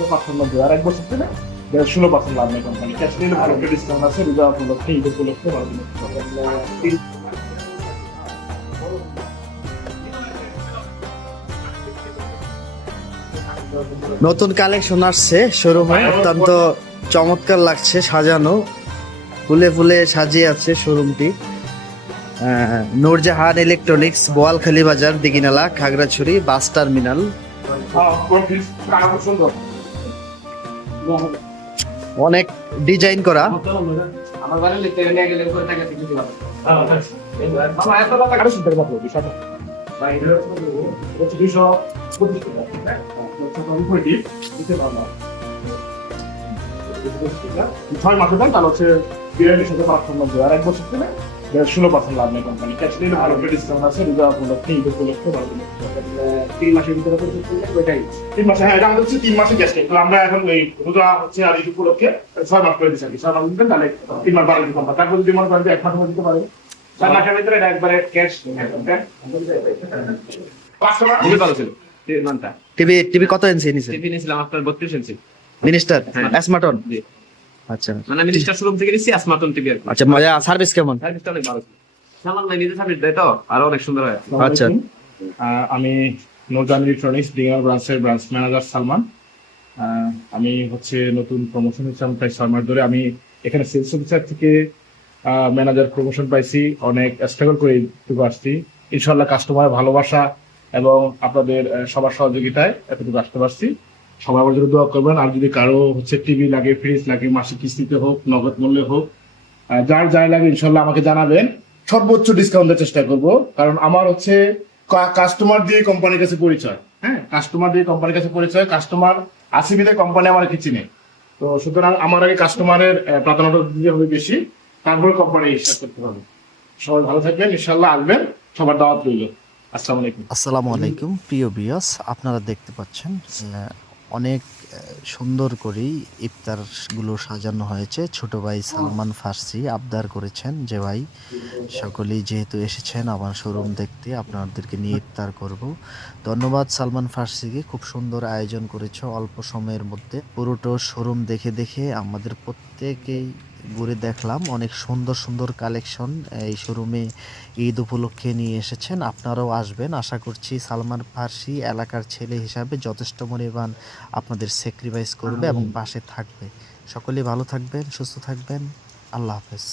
590, আর 1 বছর থেকে 16% লাভ নেই কোম্পানি। ক্যাশ নিলে ভালো একটা ডিসকাউন্ট আছে, রোজা উপলক্ষে, ঈদ উপলক্ষে ভালো নতুন কালেকশন আসছে শোরুমে, অত্যন্ত চমৎকার লাগছে, সাজানো ফুলে ফুলে সাজিয়ে আছে শোরুমটি। নূরজাহান ইলেকট্রনিক্স, বোয়ালখালী বাজার, দিঘিনালা, খাগড়াছড়ি, বাস টার্মিনাল। সুন্দর। অনেক ডিজাইন করা। আমার বাড়ি লিখতে নিয়ে গেলে উপরে টাকা থেকে দিতে পারবো। মামা এত টাকা কারো শুনতে পারবো বিষয়টা। ভাই এটা হচ্ছে 225 টাকা। হ্যাঁ, উপরে দিতে পারবো। 6 মাসে দেন তাহলে হচ্ছে 590, আর 1 বছর থেকে 16% লাভ নেই কোম্পানি। ক্যাশ নিলে ভালো একটা ডিসকাউন্ট আছে, রোজা উপলক্ষে, ঈদ উপলক্ষে ভালো 3 মাসের ভিতরে করে দিতে ওইটাই। 3 মাসে। হ্যাঁ, এটা আমাদের হচ্ছে 3 মাসে ক্যাশ নেই। তো আমরা এখন এই রোজা হচ্ছে আর ঈদ উপলক্ষে 6 মাস করে দিচ্ছি আর কি। 6 মাস দিতেন তাহলে 3 মাস বাড়াই দিতাম। তারপর যদি মনে করেন যে 1 মাসের মধ্যে দিতে পারেন, 4 মাসের ভিতরে এটা একবারে ক্যাশ। 500 টাকা খুবই ভালো ছিল মানটা। টিভি কত ইঞ্চি নিছে? টিভি নিয়েছিলাম আপনার 32 ইঞ্চি। মিনিস্টার স্মার্টন। জি। আচ্ছা মানে মিনিস্টার শোরুম থেকে নিয়েছি আসমাতন টিভি আর কি। আচ্ছা, মজা। সার্ভিস কেমন? সার্ভিসটা অনেক ভালো ছিল। সালমান ভাই নিজে সার্ভিস দেয় তো আরো অনেক সুন্দর হয়। আচ্ছা। আমি নূরজাহান ইলেকট্রনিক্স দিঘিনালা ব্রাঞ্চের ব্রাঞ্চ ম্যানেজার সালমান। আমি হচ্ছে নতুন প্রমোশন হচ্ছে প্রায় 6 মাস ধরে আমি এখানে সেলস অফিসার থেকে ম্যানেজার প্রমোশন পাইছি। অনেক স্ট্রাগল করে এটুকু আসছি। ইনশাল্লাহ কাস্টমার ভালোবাসা এবং আপনাদের সবার সহযোগিতায় এতটুকু আসতে পারছি। সবাই আমার জন্য দোয়া করবেন। আর যদি কারো হচ্ছে টিভি লাগে, ফ্রিজ লাগে, মাসিক কিস্তিতে হোক, নগদ মূল্যে হোক, যার যাই লাগে ইনশাল্লাহ আমাকে জানাবেন। সর্বোচ্চ ডিসকাউন্টের চেষ্টা করব, কারণ আমার হচ্ছে কাস্টমার দিয়ে কোম্পানির কাছে পরিচয়। হ্যাঁ, কাস্টমার দিয়ে কোম্পানির কাছে পরিচয়। কাস্টমার আসিবিতে কোম্পানি আমার কিছু নেই। তো সুতরাং আমার আগে কাস্টমারের প্রাধান্য দিতে হবে বেশি, তারপরে কোম্পানি স্টার্ট করতে হবে। সবাই ভালো থাকবেন, ইনশাল্লাহ আসবেন, সবার দাওয়াত রইল। আসসালামু আলাইকুম। আসসালামু আলাইকুম প্রিয় ভিউয়ার্স, আপনারা দেখতে পাচ্ছেন অনেক সুন্দর করেই ইফতারগুলো সাজানো হয়েছে। ছোট ভাই সালমান ফার্সি আবদার করেছেন যে ভাই সকলেই যেহেতু এসেছেন আমার শোরুম দেখতে, আপনাদেরকে নিয়ে ইফতার করব। ধন্যবাদ সালমান ফার্সিকে, খুব সুন্দর আয়োজন করেছো অল্প সময়ের মধ্যে। পুরোটো শোরুম দেখে দেখে আমাদের প্রত্যেকেই ঘুরে দেখলাম, অনেক সুন্দর সুন্দর কালেকশন এই শোরুমে ঈদ উপলক্ষে নিয়ে এসেছেন। আপনারাও আসবেন, আশা করছি সালমান ফার্সি এলাকার ছেলে হিসাবে যথেষ্ট পরিমাণ আপনাদের স্যাক্রিফাইস করবে এবং পাশে থাকবে। সকলেই ভালো থাকবেন, সুস্থ থাকবেন। আল্লাহ হাফেজ।